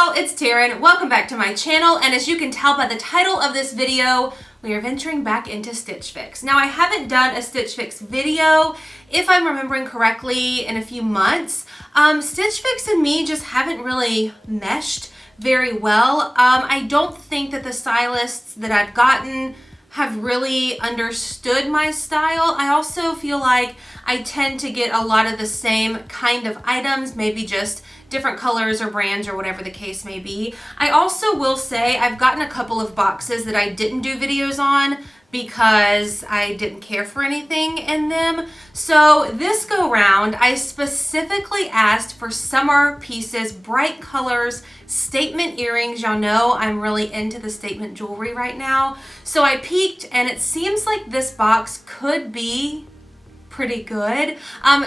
y'all, it's Taren. Welcome back to my channel, and as you can tell by the title of this video, we are venturing back into Stitch Fix. Now, I haven't done a Stitch Fix video, if I'm remembering correctly, in a few months. Stitch Fix and me just haven't really meshed very well. I don't think that the stylists that I've gotten have really understood my style. I also feel like I tend to get a lot of the same kind of items, maybe just different colors or brands or whatever the case may be. I also will say I've gotten a couple of boxes that I didn't do videos on because I didn't care for anything in them. So this go round, I specifically asked for summer pieces, bright colors, statement earrings. Y'all know I'm really into the statement jewelry right now. So I peeked and it seems like this box could be pretty good.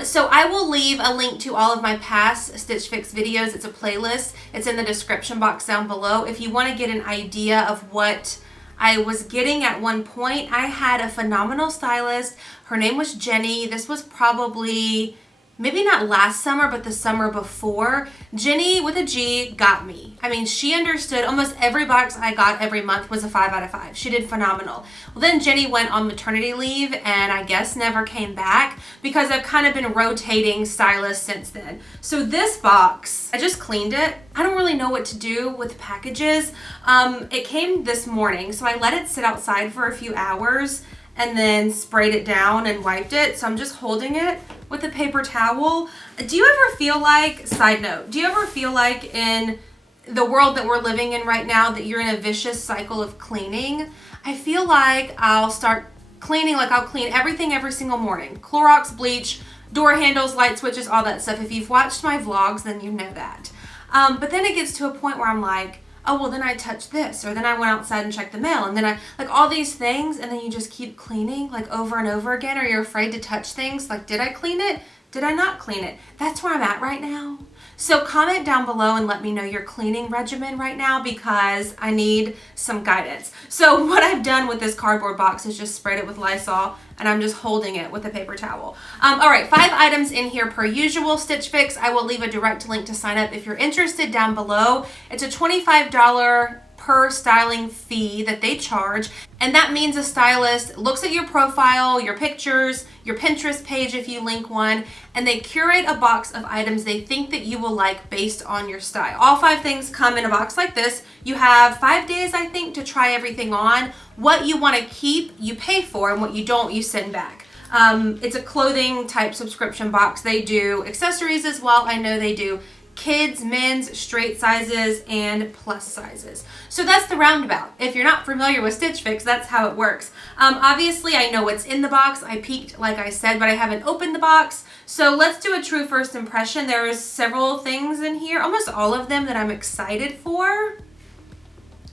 So I will leave a link to all of my past Stitch Fix videos. It's a playlist. It's in the description box down below. If you want to get an idea of what I was getting at one point, I had a phenomenal stylist. Her name was Jenny. This was probably maybe not last summer, but the summer before. Jenny with a G got me. I mean, she understood. Almost every box I got every month was a 5 out of 5. She did phenomenal. Well, then Jenny went on maternity leave and I guess never came back because I've kind of been rotating stylists since then. So this box, I just cleaned it. I don't really know what to do with packages. It came this morning, so I let it sit outside for a few hours and then sprayed it down and wiped it. So I'm just holding it with a paper towel. Do you ever feel like, side note, do you ever feel like in the world that we're living in right now that you're in a vicious cycle of cleaning? I feel like I'll start cleaning, like I'll clean everything every single morning. Clorox, bleach, door handles, light switches, all that stuff. If you've watched my vlogs, then you know that. But then it gets to a point where I'm like, oh, well, then I touched this, or then I went outside and checked the mail, and then I, like all these things, and then you just keep cleaning, like over and over again, or you're afraid to touch things, like, did I clean it? Did I not clean it? That's where I'm at right now. So comment down below and let me know your cleaning regimen right now because I need some guidance. So what I've done with this cardboard box is just sprayed it with Lysol and I'm just holding it with a paper towel. All right, 5 items in here per usual. Stitch Fix, I will leave a direct link to sign up if you're interested down below. It's a $25 per styling fee that they charge. And that means a stylist looks at your profile, your pictures, your Pinterest page if you link one, and they curate a box of items they think that you will like based on your style. All 5 things come in a box like this. You have 5 days, I think, to try everything on. What you want to keep, you pay for, and what you don't, you send back. It's a clothing type subscription box. They do accessories as well. I know they do kids, men's, straight sizes, and plus sizes. So that's the roundabout. If you're not familiar with Stitch Fix, that's how it works. Obviously, I know what's in the box. I peeked, like I said, but I haven't opened the box. So let's do a true first impression. There's several things in here, almost all of them that I'm excited for.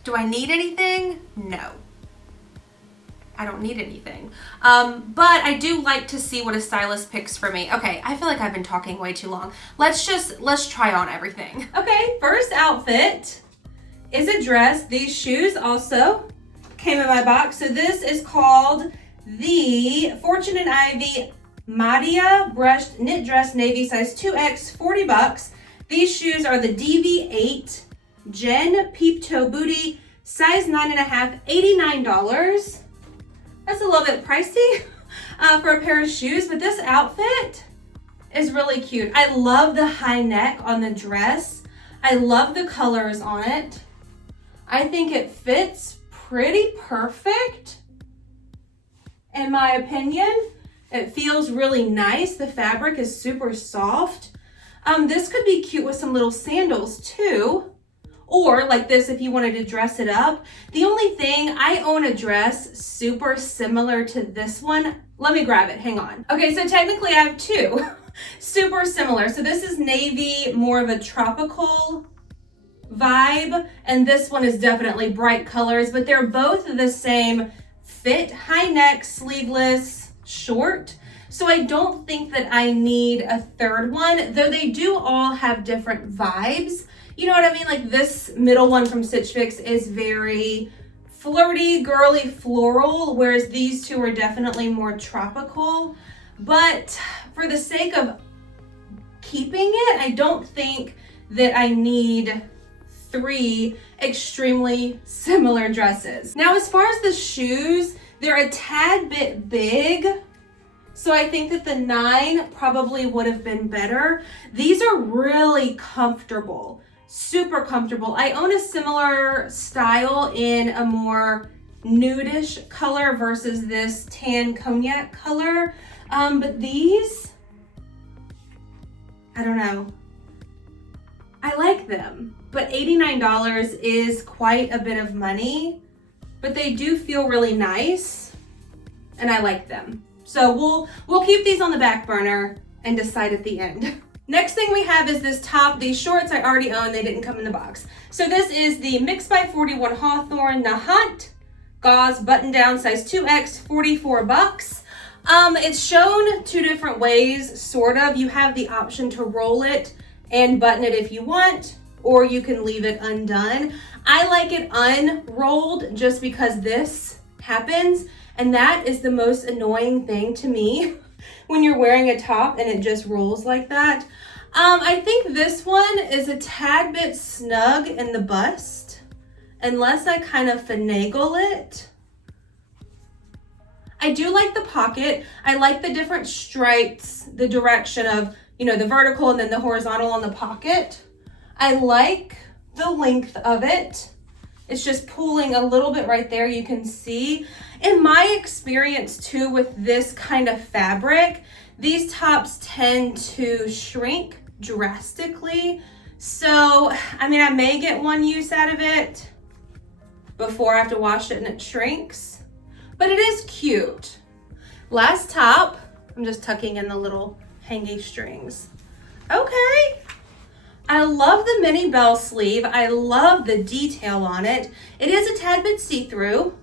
Do I need anything? No. I don't need anything. But I do like to see what a stylist picks for me. Okay, I feel like I've been talking way too long. Let's try on everything. Okay, first outfit is a dress. These shoes also came in my box. So this is called the Fortune and Ivy Madia Brushed Knit Dress Navy size 2X, 40 bucks. These shoes are the DV8 Jen Peep Toe Booty, size 9.5, $89. That's a little bit pricey for a pair of shoes, but this outfit is really cute. I love the high neck on the dress. I love the colors on it. I think it fits pretty perfect, in my opinion. It feels really nice. The fabric is super soft. This could be cute with some little sandals too. Or like this if you wanted to dress it up. The only thing, I own a dress super similar to this one. Let me grab it, hang on. Okay, so technically I have 2 super similar. So this is navy, more of a tropical vibe. And this one is definitely bright colors, but they're both the same fit, high neck, sleeveless, short. So I don't think that I need a third one, though they do all have different vibes. You know what I mean? Like this middle one from Stitch Fix is very flirty, girly, floral, whereas these 2 are definitely more tropical. But for the sake of keeping it, I don't think that I need three extremely similar dresses. Now, as far as the shoes, they're a tad bit big, so I think that the 9 probably would have been better. These are really comfortable, super comfortable. I own a similar style in a more nudish color versus this tan cognac color, but these, I don't know. I like them, but $89 is quite a bit of money, but they do feel really nice and I like them. So we'll keep these on the back burner and decide at the end. Next thing we have is this top. These shorts I already own, they didn't come in the box. So this is the Mix by 41 Hawthorne Nahant Gauze button down, size 2X, 44 bucks. It's shown two different ways, sort of. You have the option to roll it and button it if you want, or you can leave it undone. I like it unrolled just because this happens, and that is the most annoying thing to me when you're wearing a top and it just rolls like that. I think this one is a tad bit snug in the bust, unless I kind of finagle it. I do like the pocket. I like the different stripes, the direction of, you know, the vertical and then the horizontal on the pocket. I like the length of it. It's just pulling a little bit right there, you can see. In my experience too with this kind of fabric, these tops tend to shrink drastically. So, I mean, I may get one use out of it before I have to wash it and it shrinks, but it is cute. Last top, I'm just tucking in the little hangy strings. Okay. I love the mini bell sleeve. I love the detail on it. It is a tad bit see-through.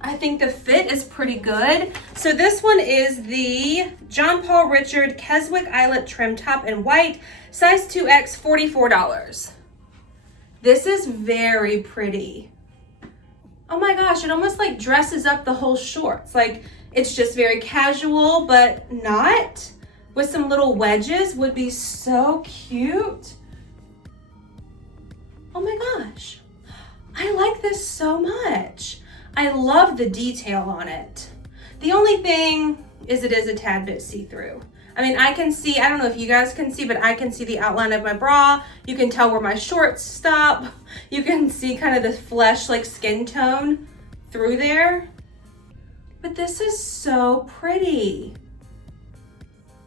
I think the fit is pretty good. So this one is the John Paul Richard Keswick Eyelet Trim Top in white, size 2X, $44. This is very pretty. Oh my gosh, it almost like dresses up the whole shorts. Like, it's just very casual, but not. With some little wedges would be so cute. Oh my gosh, I like this so much. I love the detail on it. The only thing is it is a tad bit see-through. I mean, I can see, I don't know if you guys can see, but I can see the outline of my bra. You can tell where my shorts stop. You can see kind of the flesh, like skin tone through there. But this is so pretty.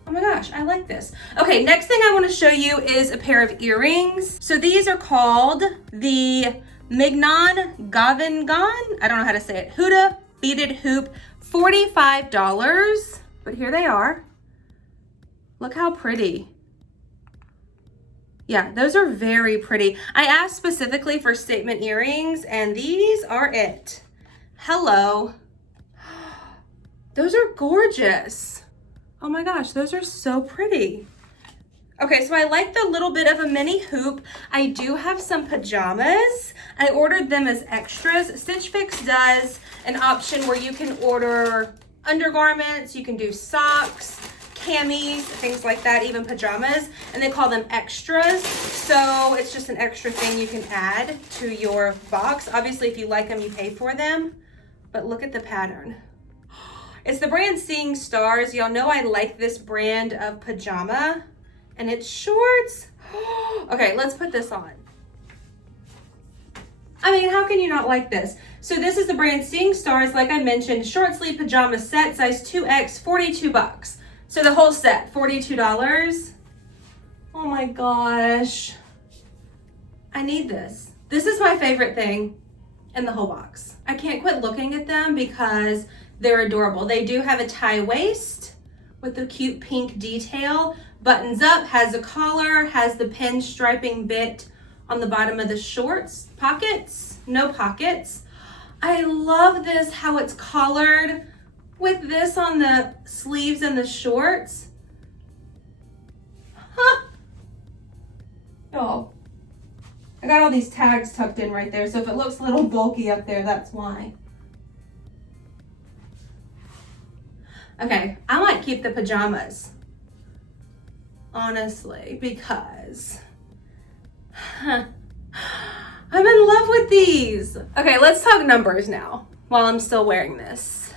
Oh my gosh, I like this. Okay, next thing I want to show you is a pair of earrings. So these are called the Mignon Gavingon. I don't know how to say it. Huda Beaded Hoop, $45. But here they are. Look how pretty. Yeah, those are very pretty. I asked specifically for statement earrings, and these are it. Hello. Those are gorgeous. Oh my gosh, those are so pretty. Okay, so I like the little bit of a mini hoop. I do have some pajamas. I ordered them as extras. Stitch Fix does an option where you can order undergarments, you can do socks, camis, things like that, even pajamas, and they call them extras. So it's just an extra thing you can add to your box. Obviously, if you like them, you pay for them, but look at the pattern. It's the brand Seeing Stars. Y'all know I like this brand of pajama, and it's shorts. Okay, let's put this on. I mean, how can you not like this? So this is the brand Seeing Stars, like I mentioned, short sleeve pajama set, size 2X, 42 bucks. So the whole set, $42. Oh my gosh. I need this. This is my favorite thing in the whole box. I can't quit looking at them because they're adorable. They do have a tie waist with the cute pink detail, buttons up, has a collar, has the pin striping bit on the bottom of the shorts. Pockets, no pockets. I love this, how it's collared with this on the sleeves and the shorts. Huh. Oh, I got all these tags tucked in right there, so if it looks a little bulky up there, that's why. Okay, I might keep the pajamas, honestly, because I'm in love with these. Okay, let's talk numbers now while I'm still wearing this,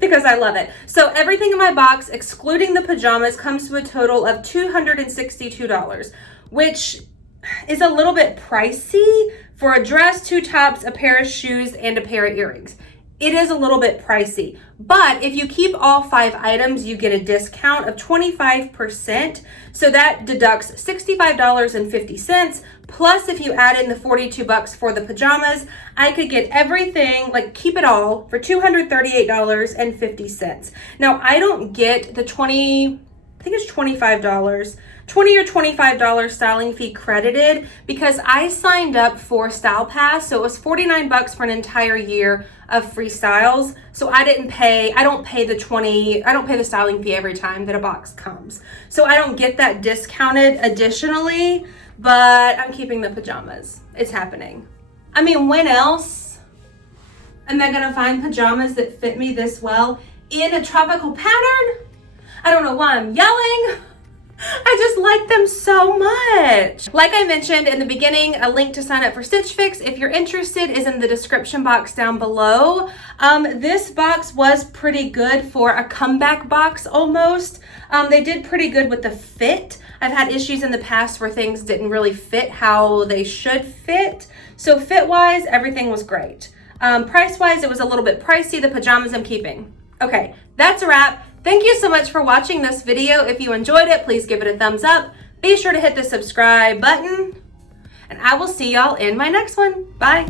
because I love it. So everything in my box, excluding the pajamas, comes to a total of $262, which is a little bit pricey for a dress, 2 tops, a pair of shoes, and a pair of earrings. It is a little bit pricey, but if you keep all 5 items, you get a discount of 25%. So that deducts $65.50. Plus, if you add in the $42 for the pajamas, I could get everything, like keep it all, for $238.50. Now, I don't get the $20 or $25 styling fee credited because I signed up for Style Pass. So it was $49 for an entire year of free styles. So I don't pay the styling fee every time that a box comes. So I don't get that discounted additionally, but I'm keeping the pajamas. It's happening. I mean, when else am I gonna find pajamas that fit me this well in a tropical pattern? I don't know why I'm yelling. I just like them so much. Like I mentioned in the beginning, a link to sign up for Stitch Fix if you're interested is in the description box down below. This box was pretty good for a comeback box almost. They did pretty good with the fit. I've had issues in the past where things didn't really fit how they should fit. So fit-wise, everything was great. Price-wise, it was a little bit pricey. The pajamas I'm keeping. Okay, that's a wrap. Thank you so much for watching this video. If you enjoyed it, please give it a thumbs up. Be sure to hit the subscribe button, and I will see y'all in my next one. Bye.